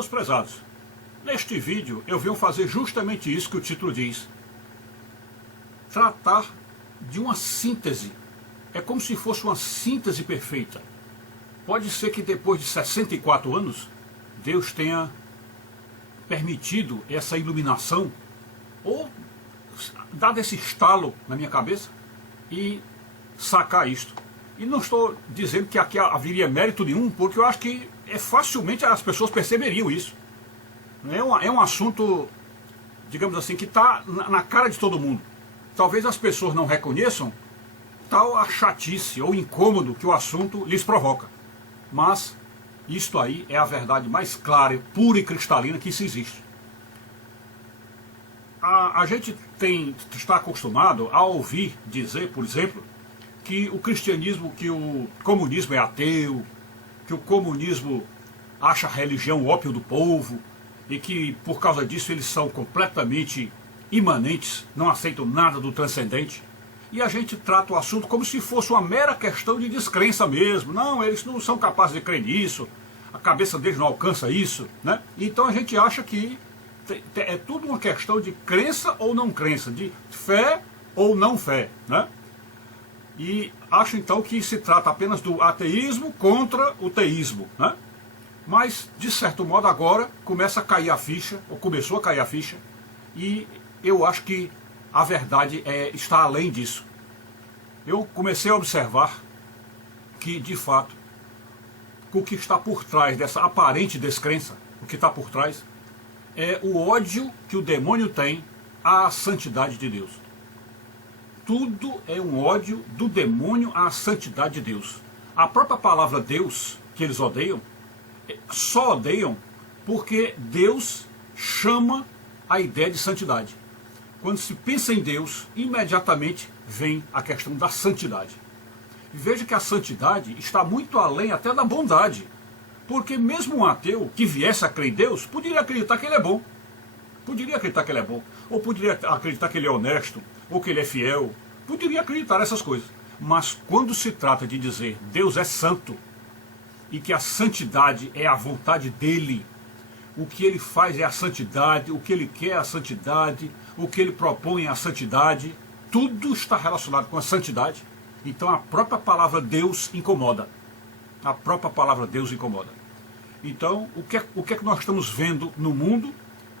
Meus prezados, neste vídeo eu venho fazer justamente isso que o título diz. Tratar de uma síntese. É como se fosse uma síntese perfeita. Pode ser que depois de 64 anos, Deus tenha permitido essa iluminação, ou dado esse estalo na minha cabeça, e sacar isto. E não estou dizendo que aqui haveria mérito nenhum, porque eu acho que facilmente as pessoas perceberiam isso. É um assunto, digamos assim, que está na cara de todo mundo. Talvez as pessoas não reconheçam tal a chatice ou incômodo que o assunto lhes provoca. Mas isto aí é a verdade mais clara, pura e cristalina que isso existe. A gente está acostumado a ouvir dizer, por exemplo, que o cristianismo, que o comunismo é ateu, que o comunismo acha a religião o ópio do povo, e que por causa disso eles são completamente imanentes, não aceitam nada do transcendente. E a gente trata o assunto como se fosse uma mera questão de descrença mesmo. Não, eles não são capazes de crer nisso, a cabeça deles não alcança isso, né? Então a gente acha que é tudo uma questão de crença ou não crença, de fé ou não fé, né? E acho então que se trata apenas do ateísmo contra o teísmo, né? Mas, de certo modo, agora começa a cair a ficha, ou começou a cair a ficha, e eu acho que a verdade está além disso. Eu comecei a observar que, de fato, o que está por trás dessa aparente descrença, o que está por trás, é o ódio que o demônio tem à santidade de Deus. Tudo é um ódio do demônio à santidade de Deus. A própria palavra Deus, que eles odeiam, só odeiam porque Deus chama a ideia de santidade. Quando se pensa em Deus, imediatamente vem a questão da santidade. E veja que a santidade está muito além até da bondade. Porque mesmo um ateu que viesse a crer em Deus, poderia acreditar que ele é bom. Poderia acreditar que ele é bom. Ou poderia acreditar que ele é honesto, ou que ele é fiel. Poderia acreditar nessas coisas. Mas quando se trata de dizer Deus é santo, e que a santidade é a vontade dele, o que ele faz é a santidade, o que ele quer é a santidade, o que ele propõe é a santidade, tudo está relacionado com a santidade. Então a própria palavra Deus incomoda. A própria palavra Deus incomoda. Então, o que é que nós estamos vendo no mundo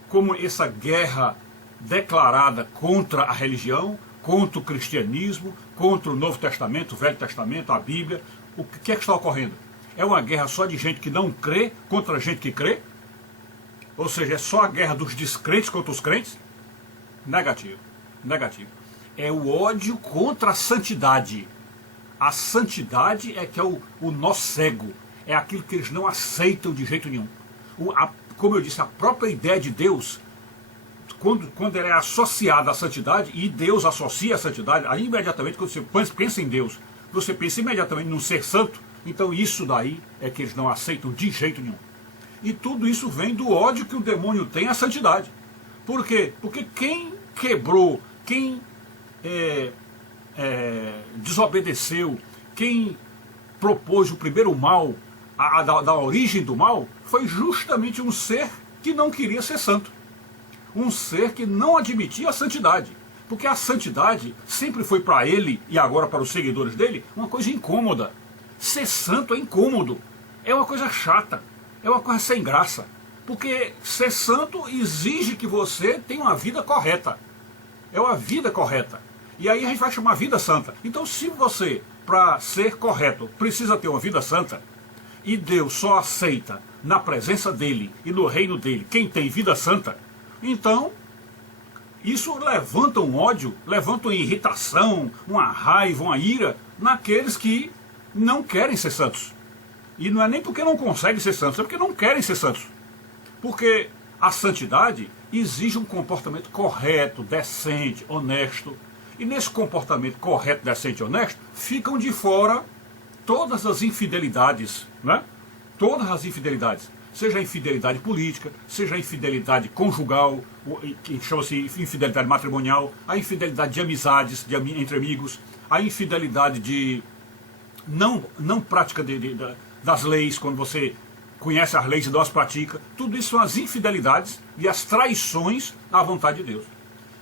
como essa guerra declarada contra a religião, contra o cristianismo, contra o Novo Testamento, o Velho Testamento, a Bíblia? O que é que está ocorrendo? É uma guerra só de gente que não crê contra gente que crê? Ou seja, é só a guerra dos descrentes contra os crentes? Negativo, negativo. É o ódio contra a santidade. A santidade é que é o nó cego. É aquilo que eles não aceitam de jeito nenhum. Como eu disse, a própria ideia de Deus, quando ela é associada à santidade, e Deus associa a santidade, aí imediatamente, quando você pensa em Deus, você pensa imediatamente num ser santo. Então isso daí é que eles não aceitam de jeito nenhum. E tudo isso vem do ódio que o demônio tem à santidade. Por quê? Porque quem quebrou, quem desobedeceu, quem propôs o primeiro mal, da origem do mal, foi justamente um ser que não queria ser santo. Um ser que não admitia a santidade. Porque a santidade sempre foi para ele, e agora para os seguidores dele, uma coisa incômoda. Ser santo é incômodo, é uma coisa chata, é uma coisa sem graça. Porque ser santo exige que você tenha uma vida correta. É uma vida correta. E aí a gente vai chamar vida santa. Então se você, para ser correto, precisa ter uma vida santa, e Deus só aceita na presença dele e no reino dele quem tem vida santa, então isso levanta um ódio, levanta uma irritação, uma raiva, uma ira naqueles que não querem ser santos. E não é nem porque não conseguem ser santos, é porque não querem ser santos. Porque a santidade exige um comportamento correto, decente, honesto. E nesse comportamento correto, decente e honesto, ficam de fora todas as infidelidades, né? Todas as infidelidades. Seja a infidelidade política, seja a infidelidade conjugal, que chama-se infidelidade matrimonial, a infidelidade de amizades, entre amigos, a infidelidade de não prática das leis, quando você conhece as leis e não as pratica. Tudo isso são as infidelidades e as traições à vontade de Deus.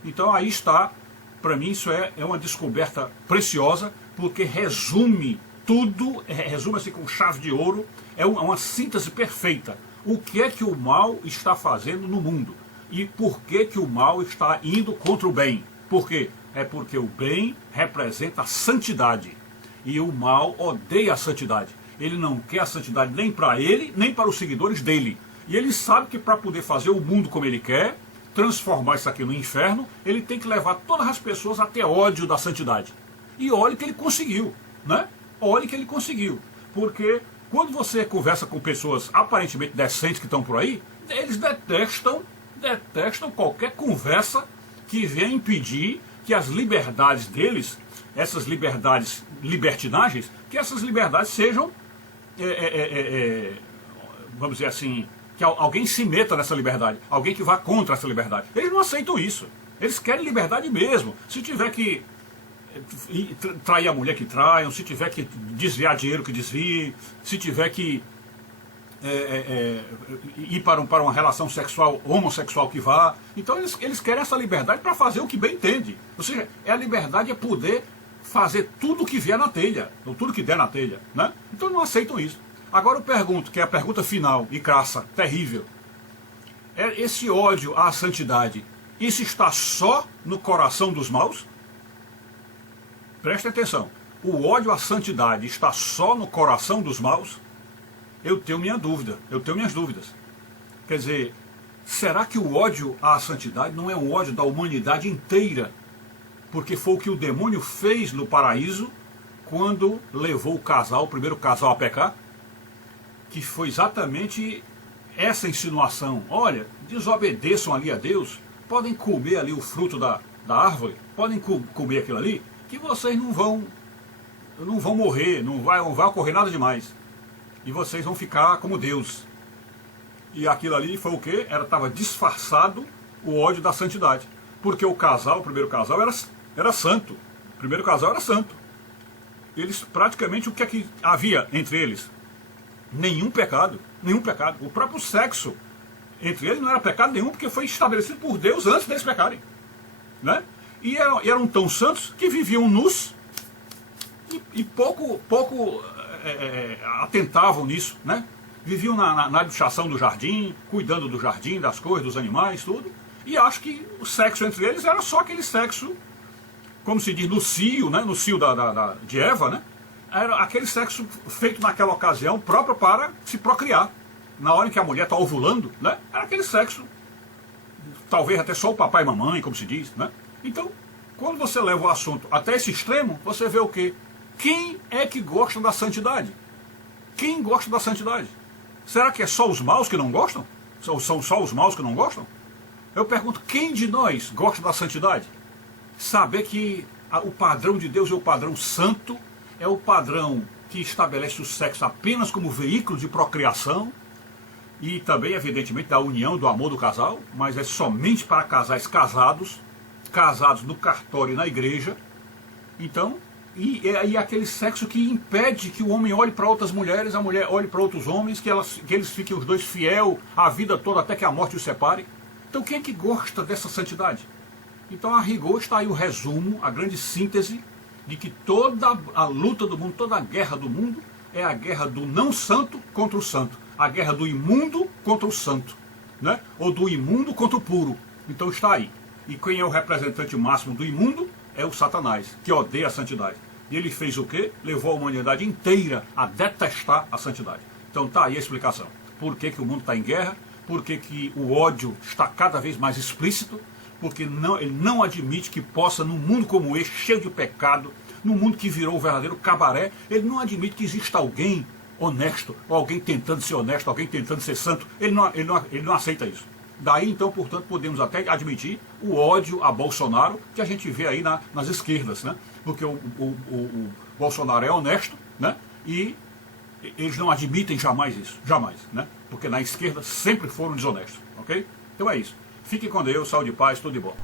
Então aí está, para mim isso é uma descoberta preciosa, porque resume tudo, resume-se com chave de ouro, é uma síntese perfeita. O que é que o mal está fazendo no mundo? E por que que o mal está indo contra o bem? Por quê? É porque o bem representa a santidade. E o mal odeia a santidade. Ele não quer a santidade nem para ele, nem para os seguidores dele. E ele sabe que para poder fazer o mundo como ele quer, transformar isso aqui no inferno, ele tem que levar todas as pessoas a ter ódio da santidade. E olhe que ele conseguiu, né? Olhe que ele conseguiu. Porque quando você conversa com pessoas aparentemente decentes que estão por aí, eles detestam qualquer conversa que venha impedir que as liberdades deles, essas liberdades, libertinagens, que essas liberdades sejam, vamos dizer assim, que alguém se meta nessa liberdade, alguém que vá contra essa liberdade. Eles não aceitam isso. Eles querem liberdade mesmo. Se tiver que trair a mulher, que traiam, se tiver que desviar dinheiro, que desvie, se tiver que ir para uma relação sexual, homossexual, que vá. Então eles querem essa liberdade para fazer o que bem entende. Ou seja, a liberdade é poder fazer tudo o que vier na telha, ou tudo que der na telha, né? Então não aceitam isso. Agora eu pergunto, que é a pergunta final e crassa, terrível. Esse ódio à santidade, isso está só no coração dos maus? Preste atenção. O ódio à santidade está só no coração dos maus? Eu tenho minha dúvida, eu tenho minhas dúvidas. Quer dizer, será que o ódio à santidade não é um ódio da humanidade inteira? Porque foi o que o demônio fez no paraíso quando levou o primeiro casal a pecar? Que foi exatamente essa insinuação. Olha, desobedeçam ali a Deus, podem comer ali o fruto da árvore, podem comer aquilo ali, que vocês não vão morrer, não vai ocorrer nada demais. E vocês vão ficar como Deus. E aquilo ali foi o quê? Estava disfarçado o ódio da santidade. Porque o primeiro casal era santo. O primeiro casal era santo. Eles praticamente, o que é que havia entre eles? Nenhum pecado. Nenhum pecado. O próprio sexo entre eles não era pecado nenhum, porque foi estabelecido por Deus antes deles pecarem. Né? E eram tão santos que viviam nus e pouco atentavam nisso, né? Viviam na administração do jardim, cuidando do jardim, das coisas, dos animais, tudo. E acho que o sexo entre eles era só aquele sexo, como se diz, no cio, né? No cio de Eva, né? Era aquele sexo feito naquela ocasião próprio para se procriar. Na hora em que a mulher está ovulando, né? Era aquele sexo, talvez até só o papai e mamãe, como se diz, né? Então, quando você leva o assunto até esse extremo, você vê o quê? Quem é que gosta da santidade? Quem gosta da santidade? Será que é só os maus que não gostam? São só os maus que não gostam? Eu pergunto, quem de nós gosta da santidade? Saber que o padrão de Deus é o padrão santo, é o padrão que estabelece o sexo apenas como veículo de procriação, e também, evidentemente, da união, do amor do casal, mas é somente para casais casados no cartório e na igreja. Então, e aquele sexo que impede que o homem olhe para outras mulheres, a mulher olhe para outros homens, que eles fiquem os dois fiel a vida toda até que a morte os separe. Então quem é que gosta dessa santidade? Então a rigor está aí o resumo, a grande síntese de que toda a luta do mundo, toda a guerra do mundo é a guerra do não santo contra o santo, a guerra do imundo contra o santo, né? Ou do imundo contra o puro. Então está aí. E quem é o representante máximo do imundo? É o Satanás, que odeia a santidade. E ele fez o quê? Levou a humanidade inteira a detestar a santidade. Então está aí a explicação. Por que o mundo está em guerra? Por que o ódio está cada vez mais explícito? Porque ele não admite que possa, num mundo como este, cheio de pecado, num mundo que virou um verdadeiro cabaré, ele não admite que exista alguém honesto, ou alguém tentando ser honesto, alguém tentando ser santo. Ele não aceita isso. Daí, então, portanto, podemos até admitir o ódio a Bolsonaro, que a gente vê aí nas esquerdas, né? Porque o Bolsonaro é honesto, né? E eles não admitem jamais isso, jamais, né? Porque na esquerda sempre foram desonestos, ok? Então é isso. Fique com Deus, saúde e paz, tudo de bom.